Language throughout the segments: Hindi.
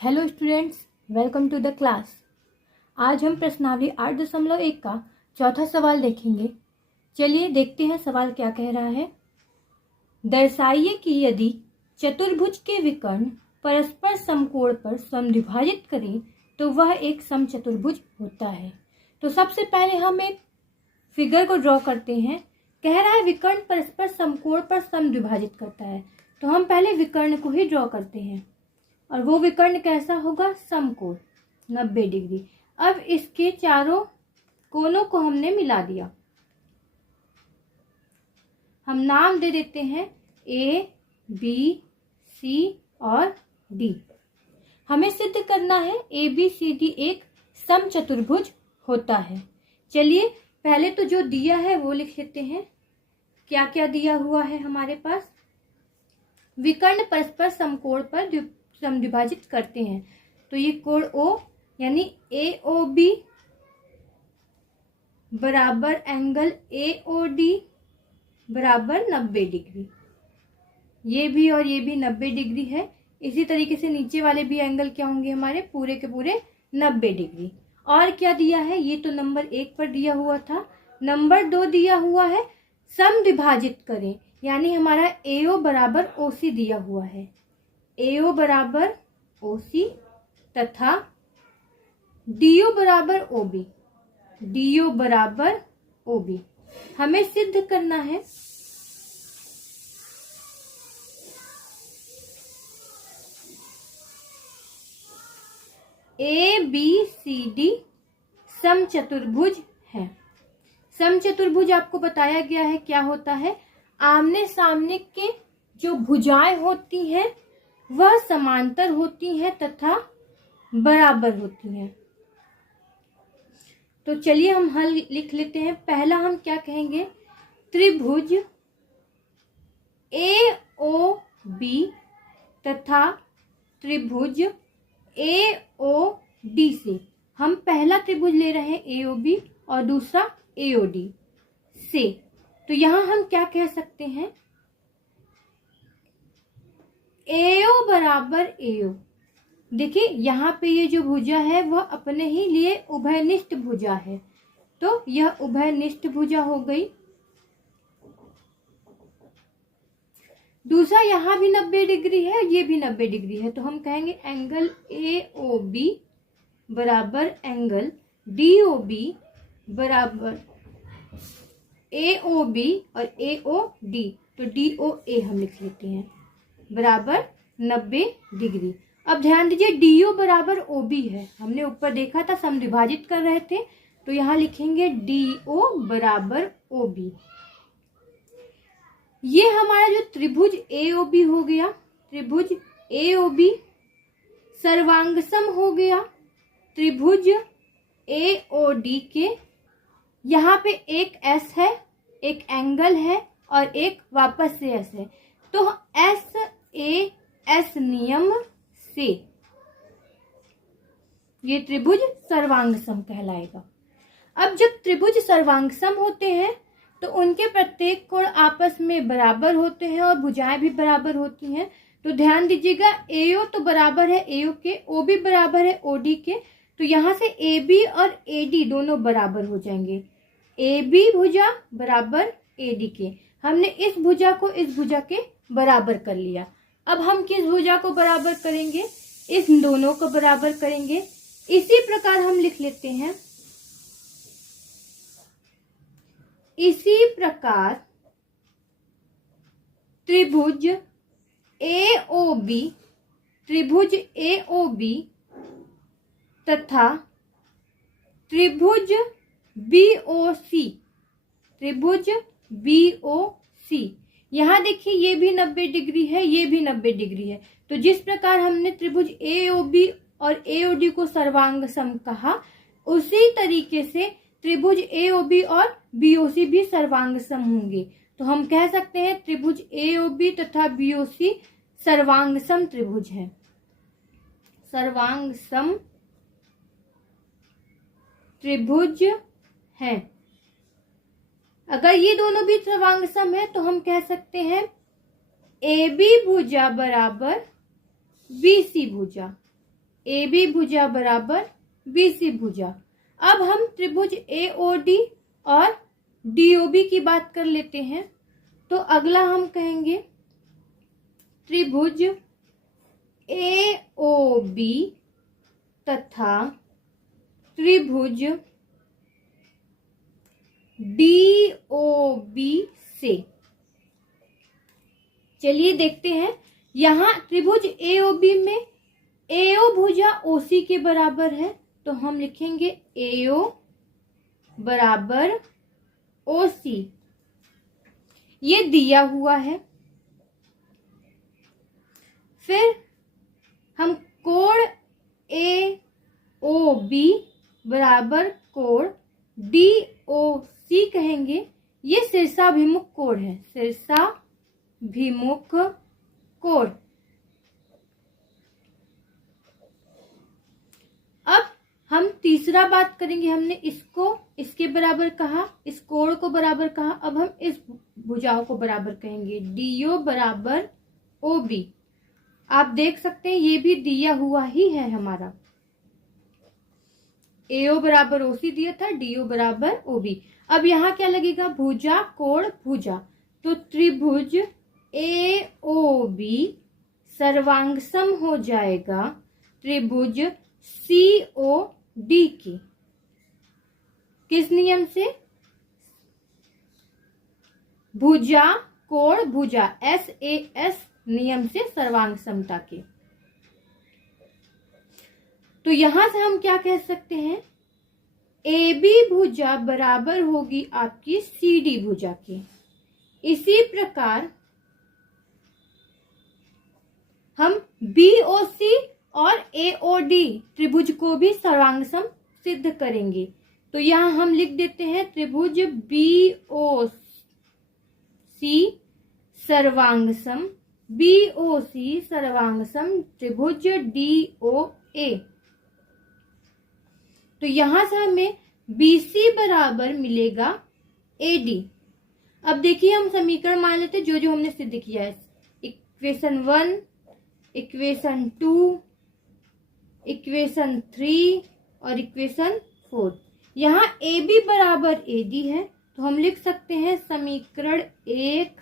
Hello students, welcome to the class. आज हम प्रश्नावली 8.1 का चौथा सवाल देखेंगे। चलिए देखते हैं सवाल क्या कह रहा है। दर्शाइए कि यदि चतुर्भुज के विकर्ण परस्पर समकोण पर समद्विभाजित करें तो वह एक समचतुर्भुज होता है। तो सबसे पहले हम एक फिगर को ड्रॉ करते हैं। कह रहा है विकर्ण परस्पर समकोण पर समद्विभाजित करता है, तो हम पहले विकर्ण को ही ड्रॉ करते हैं और वो विकर्ण कैसा होगा? समकोण 90 डिग्री। अब इसके चारों कोनों को हमने मिला दिया। हम नाम दे देते हैं ए, बी, सी और डी। हमें सिद्ध करना है ए बी सी डी एक समचतुर्भुज होता है। चलिए पहले तो जो दिया है वो लिख लेते हैं। क्या क्या दिया हुआ है हमारे पास? विकर्ण परस्पर समकोण पर समद्विभाजित करते हैं, तो ये कोण O यानी AOB बराबर एंगल AOD बराबर 90 डिग्री। ये भी और ये भी 90 डिग्री है। इसी तरीके से नीचे वाले भी एंगल क्या होंगे हमारे? पूरे के पूरे 90 डिग्री। और क्या दिया है? ये तो नंबर 1 पर दिया हुआ था। नंबर 2 दिया हुआ है समद्विभाजित करें, यानी हमारा AO बराबर OC दिया हुआ है। AO बराबर OC तथा DO बराबर OB। DO बराबर OB हमें सिद्ध करना है। ABCD समचतुर्भुज है। समचतुर्भुज आपको बताया गया है क्या होता है? आमने सामने के जो भुजाएं होती हैं वह समांतर होती हैं तथा बराबर होती हैं। तो चलिए हम हल लिख लेते हैं। पहला हम क्या कहेंगे? त्रिभुज AOB तथा त्रिभुज AOD से हम पहला त्रिभुज ले रहे हैं AOB और दूसरा AOD से, तो यहां हम क्या कह सकते हैं? AO बराबर AO। देखिए यहाँ पे ये जो भुजा है वह अपने ही लिए उभयनिष्ठ भुजा है, तो यह उभयनिष्ठ भुजा हो गई। दूसरा यहाँ भी 90 डिग्री है, ये भी 90 डिग्री है, तो हम कहेंगे एंगल AOB बराबर एंगल DOB बराबर AOB और AOD, तो DOA हम लिख लेते हैं बराबर 90 डिग्री। अब ध्यान दीजिए DO बराबर OB है। हमने ऊपर देखा था समद्विभाजित कर रहे थे, तो यहाँ लिखेंगे DO बराबर OB। ये हमारा जो त्रिभुज AOB हो गया, त्रिभुज AOB सर्वांगसम हो गया त्रिभुज AOD के। यहाँ पे एक S है, एक एंगल है और एक वापस से S है, तो SAS नियम से ये त्रिभुज सर्वांगसम कहलाएगा। अब जब त्रिभुज सर्वांगसम होते हैं तो उनके प्रत्येक कोण आपस में बराबर होते हैं और भुजाएं भी बराबर होती हैं। तो ध्यान दीजिएगा AO तो बराबर है AO के, OB बराबर है OD के, तो यहां से AB और AD दोनों बराबर हो जाएंगे। AB भुजा बराबर AD के। हमने इस भुजा को इस भुजा के बराबर कर लिया। अब हम किस भुजा को बराबर करेंगे? इस दोनों को बराबर करेंगे। इसी प्रकार हम लिख लेते हैं, इसी प्रकार त्रिभुज AOB, त्रिभुज AOB तथा त्रिभुज BOC, त्रिभुज BOC। यहाँ देखिए ये भी 90 डिग्री है, ये भी 90 डिग्री है, तो जिस प्रकार हमने त्रिभुज AOB और AOD को सर्वांगसम कहा, उसी तरीके से त्रिभुज AOB और BOC भी सर्वांगसम होंगे। तो हम कह सकते हैं त्रिभुज AOB तथा BOC सर्वांगसम त्रिभुज है, सर्वांगसम त्रिभुज है। अगर ये दोनों भी सर्वांगसम है तो हम कह सकते हैं AB भुजा बराबर BC भुजा। AB भुजा बराबर BC भुजा। अब हम त्रिभुज AOD और DOB की बात कर लेते हैं। तो अगला हम कहेंगे त्रिभुज AOB तथा त्रिभुज DOB से। चलिए देखते हैं, यहाँ त्रिभुज AOB में AO भुजा OC के बराबर है, तो हम लिखेंगे AO बराबर OC, ये दिया हुआ है। फिर हम कोण AOB बराबर कोण DOC कहेंगे, ये शीर्षाभिमुख कोण है, शीर्षाभिमुख कोण। अब हम तीसरा बात करेंगे, हमने इसको इसके बराबर कहा, इस कोण को बराबर कहा, अब हम इस भुजाओं को बराबर कहेंगे, DO बराबर OB। आप देख सकते हैं ये भी दिया हुआ ही है हमारा, AO बराबर OC दिया था, DO बराबर OB। अब यहाँ क्या लगेगा, भुजा कोण भुजा, तो त्रिभुज AOB सर्वांगसम हो जाएगा त्रिभुज COD की। किस नियम से, भुजा कोण भुजा SAS नियम से, सर्वांग समता के। तो यहां से हम क्या कह सकते हैं, AB भुजा बराबर होगी आपकी CD भुजा की। इसी प्रकार हम BOC और AOD त्रिभुज को भी सर्वांगसम सिद्ध करेंगे। तो यहाँ हम लिख देते हैं त्रिभुज BOC सर्वांगसम, BOC सर्वांगसम त्रिभुज DOA। तो यहां से हमें BC बराबर मिलेगा AD। अब देखिए हम समीकरण मान लेते जो जो हमने सिद्ध किया है, इक्वेशन 1, इक्वेशन 2, इक्वेशन 3 और इक्वेशन 4। यहाँ AB बराबर AD है, तो हम लिख सकते हैं समीकरण 1,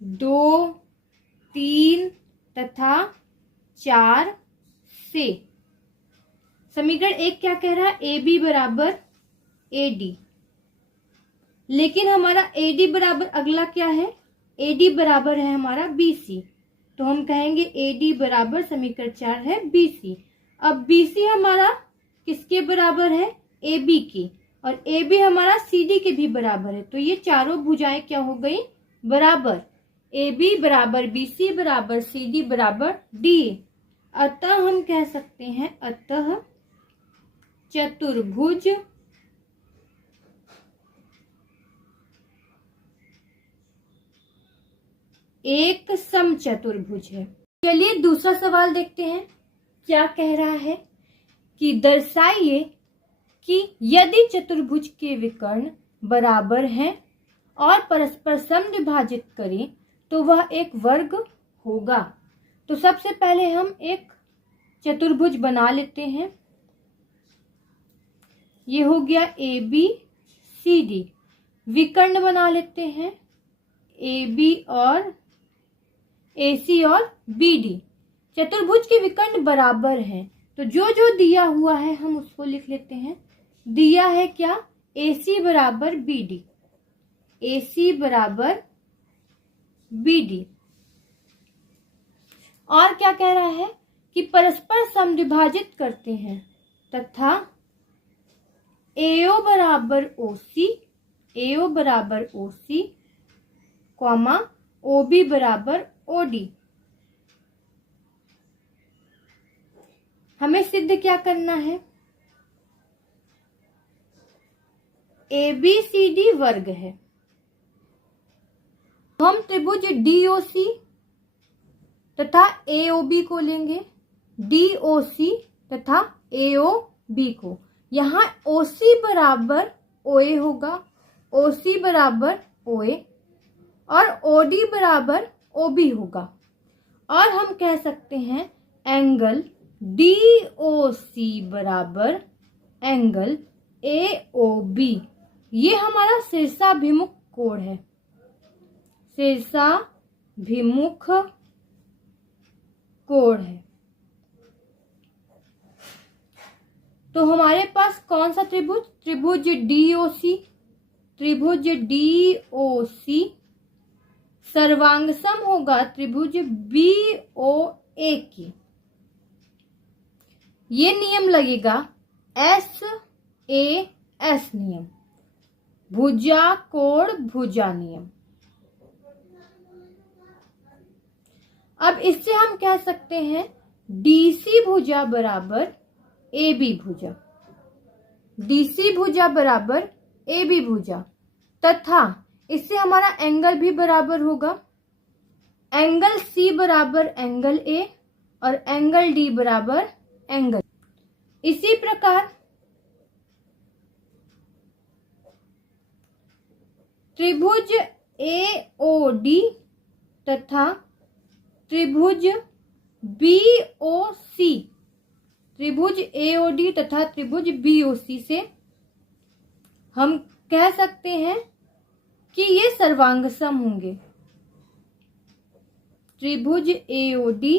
2, 3 तथा 4 से। समीकरण 1 क्या कह रहा है, AB बराबर AD, लेकिन हमारा AD बराबर अगला क्या है, AD बराबर है हमारा BC, तो हम कहेंगे AD बराबर समीकरण 4 है BC। अब BC हमारा किसके बराबर है, AB की, और AB हमारा CD के भी बराबर है, तो ये चारों भुजाएं क्या हो गई, बराबर। AB बराबर BC बराबर CD बराबर DA। अतः हम कह सकते हैं, अतः चतुर्भुज एक समचतुर्भुज है। चलिए दूसरा सवाल देखते हैं, क्या कह रहा है कि दर्शाइए कि यदि चतुर्भुज के विकर्ण बराबर हैं और परस्पर समद्विभाजित करें तो वह एक वर्ग होगा। तो सबसे पहले हम एक चतुर्भुज बना लेते हैं, ये हो गया ABCD। विकर्ण बना लेते हैं AB और AC और BD। चतुर्भुज के विकर्ण बराबर हैं, तो जो जो दिया हुआ है हम उसको लिख लेते हैं। दिया है क्या, AC बराबर BD, AC बराबर BD। और क्या कह रहा है कि परस्पर समद्विभाजित करते हैं तथा AO बराबर OC, AO बराबर OC, कॉमा OB बराबर OD। हमें सिद्ध क्या करना है, ABCD वर्ग है। हम त्रिभुज DOC तथा AOB को लेंगे, DOC तथा AOB को। यहाँ OC बराबर OA होगा, OC बराबर OA और OD बराबर OB होगा। और हम कह सकते हैं एंगल DOC बराबर एंगल AOB। ये हमारा शीर्षाभिमुख कोण है, शीर्षाभिमुख कोण है। तो हमारे पास कौन सा त्रिभुज, त्रिभुज DOC, त्रिभुज DOC सर्वांग सम होगा त्रिभुज BOA की। ये नियम लगेगा SAS नियम, भुजा कोण भुजा नियम। अब इससे हम कह सकते हैं DC भुजा बराबर AB भुजा, DC भुजा बराबर AB भुजा, तथा इससे हमारा एंगल भी बराबर होगा, एंगल C बराबर एंगल A और एंगल D बराबर एंगल। इसी प्रकार त्रिभुज AOD तथा त्रिभुज BOC, त्रिभुज AOD तथा त्रिभुज BOC से हम कह सकते हैं कि ये सर्वांग सम होंगे। त्रिभुज AOD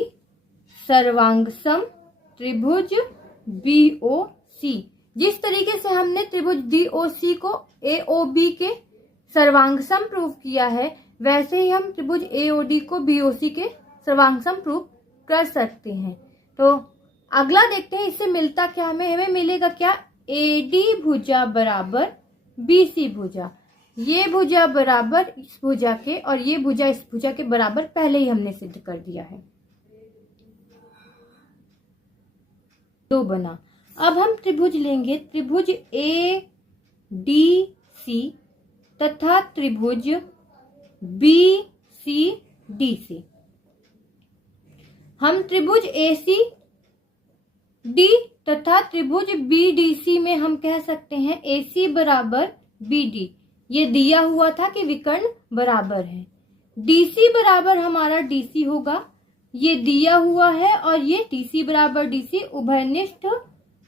सर्वांग सम त्रिभुज BOC। जिस तरीके से हमने त्रिभुज DOC को AOB के सर्वांग सम प्रूव किया है, वैसे ही हम त्रिभुज AOD को BOC के सर्वांग सम प्रूव कर सकते हैं। तो अगला देखते हैं इससे मिलता क्या, हमें मिलेगा क्या, AD भुजा बराबर BC भुजा। ये भुजा बराबर इस भुजा के और ये भुजा इस भुजा के बराबर पहले ही हमने सिद्ध कर दिया है, तो बना। अब हम त्रिभुज लेंगे, त्रिभुज ADC तथा त्रिभुज BCD। हम त्रिभुज ACD तथा त्रिभुज BDC में हम कह सकते हैं AC बराबर BD। ये दिया हुआ था कि विकर्ण बराबर है। DC बराबर हमारा DC होगा, ये दिया हुआ है, और ये DC बराबर DC उभयनिष्ठ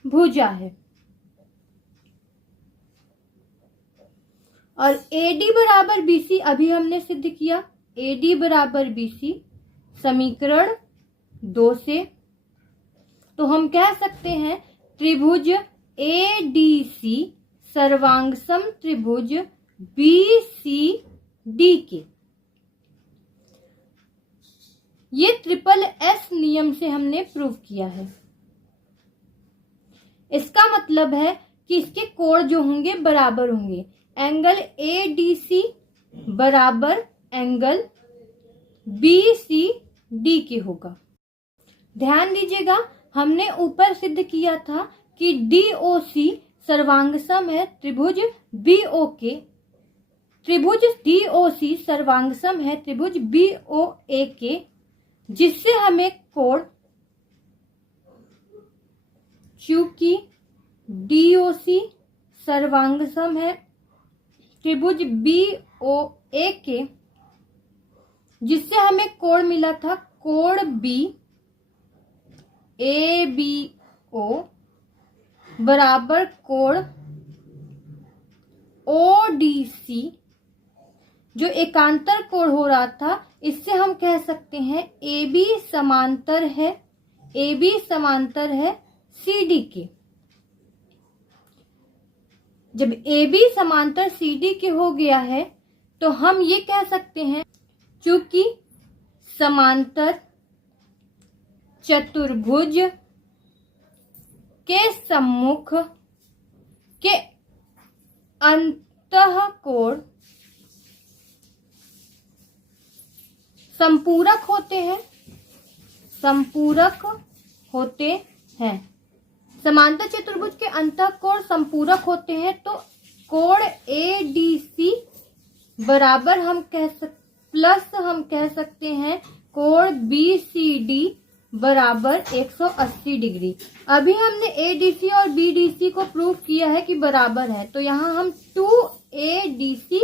भुजा है। और AD बराबर BC अभी हमने सिद्ध किया, AD बराबर BC समीकरण 2 से। तो हम कह सकते हैं त्रिभुज ADC सर्वांग सम त्रिभुज BCD के। ये SSS नियम से हमने प्रूव किया है। इसका मतलब है कि इसके कोण जो होंगे बराबर होंगे, एंगल ADC बराबर एंगल BCD के होगा। ध्यान दीजिएगा, हमने ऊपर सिद्ध किया था कि DOC सर्वांग सम है त्रिभुज BOK, त्रिभुज DOC सर्वांग सम है त्रिभुज BOA के, जिससे हमें कोण, चूंकि DOC सर्वांग सम है त्रिभुज BOA के, जिससे हमें कोण मिला था कोण ABO बराबर कोण ODC, जो एकांतर कोण हो रहा था, इससे हम कह सकते हैं AB समांतर है CD के। जब AB समांतर CD के हो गया है, तो हम ये कह सकते हैं चूंकि समांतर चतुर्भुज के सम्मुख के अंतःकोण संपूरक होते हैं, समांतर चतुर्भुज के अंतःकोण संपूरक होते हैं, तो कोण ADC बराबर हम कह सकते हैं कोण BCD बराबर 180 डिग्री। अभी हमने ADC और BDC को प्रूव किया है कि बराबर है, तो यहाँ हम 2ADC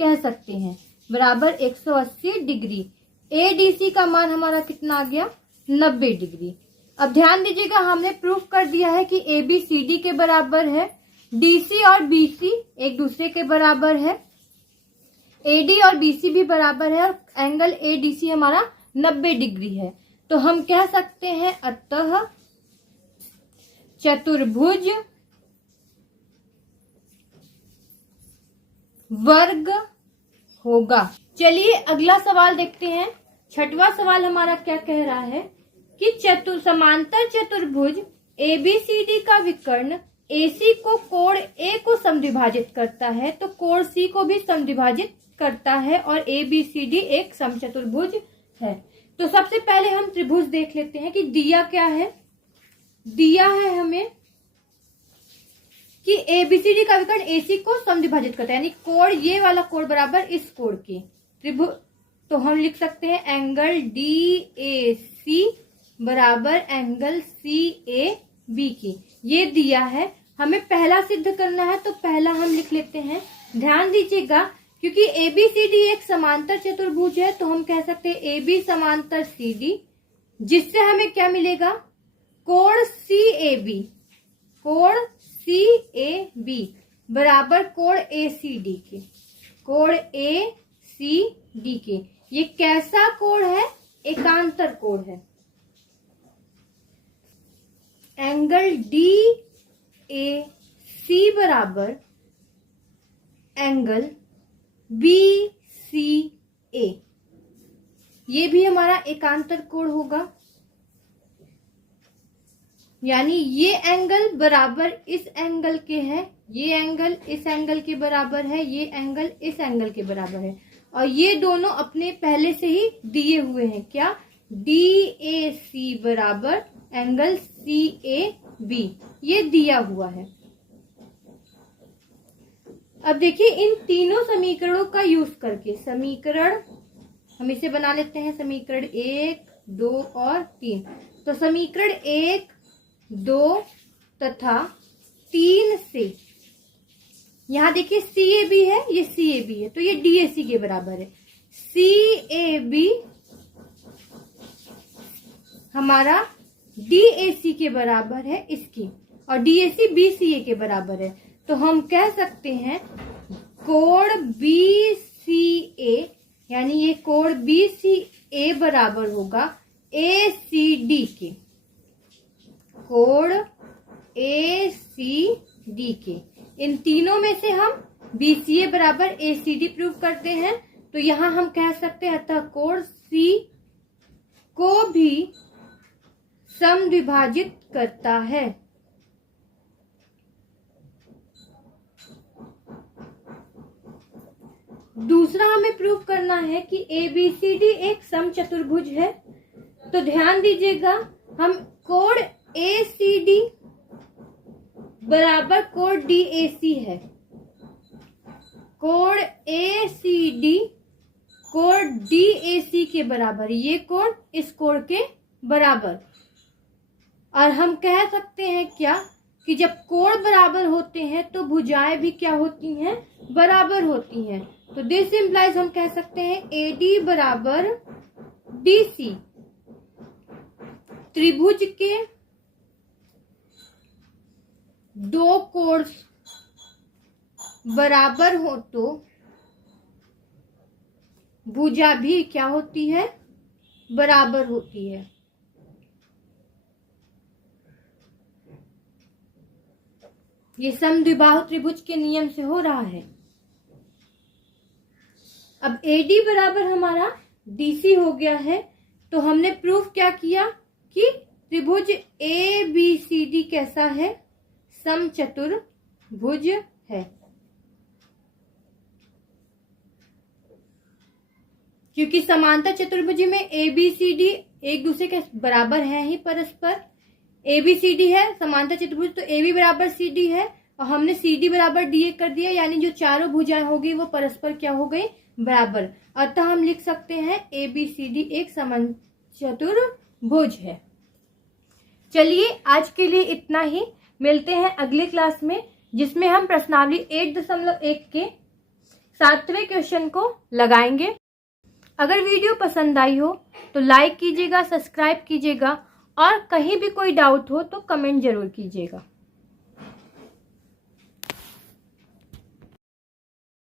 कह सकते हैं बराबर 180 डिग्री। ADC का मान हमारा कितना आ गया, 90 डिग्री। अब ध्यान दीजिएगा, हमने प्रूफ कर दिया है कि ABCD के बराबर है, DC और BC एक दूसरे के बराबर है, AD और BC भी बराबर है, और एंगल ADC हमारा 90 डिग्री है। तो हम कह सकते हैं अतः चतुर्भुज वर्ग होगा। चलिए अगला सवाल देखते हैं। छठवां सवाल हमारा क्या कह रहा है कि समांतर चतुर्भुज ABCD का विकर्ण AC को कोण A को समद्विभाजित करता है, तो कोण C को भी समद्विभाजित करता है, और ABCD एक समचतुर्भुज है। तो सबसे पहले हम त्रिभुज देख लेते हैं कि दिया क्या है। दिया है हमें कि ABCD का विकर्ण AC को समद्विभाजित करता है, यानी कोण, ये वाला कोण बराबर इस कोण के त्रिभुज। तो हम लिख सकते हैं एंगल DAC बराबर एंगल CAB की। ये दिया है, हमें पहला सिद्ध करना है, तो पहला हम लिख लेते हैं। ध्यान दीजिएगा, क्योंकि ABCD एक समांतर चतुर्भुज है, तो हम कह सकते हैं AB समांतर CD, जिससे हमें क्या मिलेगा, कोण CAB, कोण CAB बराबर कोण ACD के, कोण ACD के। ये कैसा कोण है, एकांतर कोण है। एंगल DAC बराबर एंगल BCA, ये भी हमारा एकांतर कोण होगा, यानी ये एंगल बराबर इस एंगल के है, ये एंगल इस एंगल के बराबर है, ये एंगल इस एंगल के बराबर है, और ये दोनों अपने पहले से ही दिए हुए हैं। क्या, DAC बराबर एंगल CAB, ये दिया हुआ है। अब देखिए, इन तीनों समीकरणों का यूज करके समीकरण हम इसे बना लेते हैं, समीकरण 1, 2 और 3। तो समीकरण 1, 2 तथा 3 से यहां देखिए CAB है, ये CAB है, तो ये DAC के बराबर है। CAB हमारा DAC के बराबर है इसकी, और DAC BCA के बराबर है। तो हम कह सकते हैं कोण BCA, यानी ये कोण BCA बराबर होगा ACD के, कोण ACD के। इन तीनों में से हम BCA बराबर ACD प्रूव करते हैं, तो यहां हम कह सकते हैं अतः कोण C को भी समद्विभाजित करता है। दूसरा हमें प्रूव करना है कि ABCD एक समचतुर्भुज है। तो ध्यान दीजिएगा, हम कोण ACD बराबर कोण DAC है, कोण ACD कोण DAC के बराबर, ये कोण इस कोण के बराबर। और हम कह सकते हैं क्या, कि जब कोण बराबर होते हैं तो भुजाएं भी क्या होती हैं, बराबर होती हैं। तो दिस इंप्लाइज हम कह सकते हैं AD बराबर DC। त्रिभुज के दो कोण बराबर हो तो भुजा भी क्या होती है, बराबर होती है। ये समद्विबाहु त्रिभुज के नियम से हो रहा है। अब AD बराबर हमारा DC हो गया है, तो हमने प्रूफ क्या किया कि त्रिभुज ABCD कैसा है, समचतुर्भुज है। क्योंकि समांतर चतुर्भुज में ABCD एक दूसरे के बराबर है ही परस्पर। ABCD है समांतर चतुर्भुज, तो AB बराबर CD है, और हमने CD बराबर DA कर दिया, यानी जो चारों भुजाएं होगी वो परस्पर क्या हो गई, बराबर। अतः हम लिख सकते हैं ABCD एक समचतुर्भुज है। चलिए आज के लिए इतना ही, मिलते हैं अगले क्लास में, जिसमें हम प्रश्नावली 8.1 के 7वें क्वेश्चन को लगाएंगे। अगर वीडियो पसंद आई हो तो लाइक कीजिएगा, सब्सक्राइब कीजिएगा और कहीं भी कोई डाउट हो तो कमेंट जरूर कीजिएगा।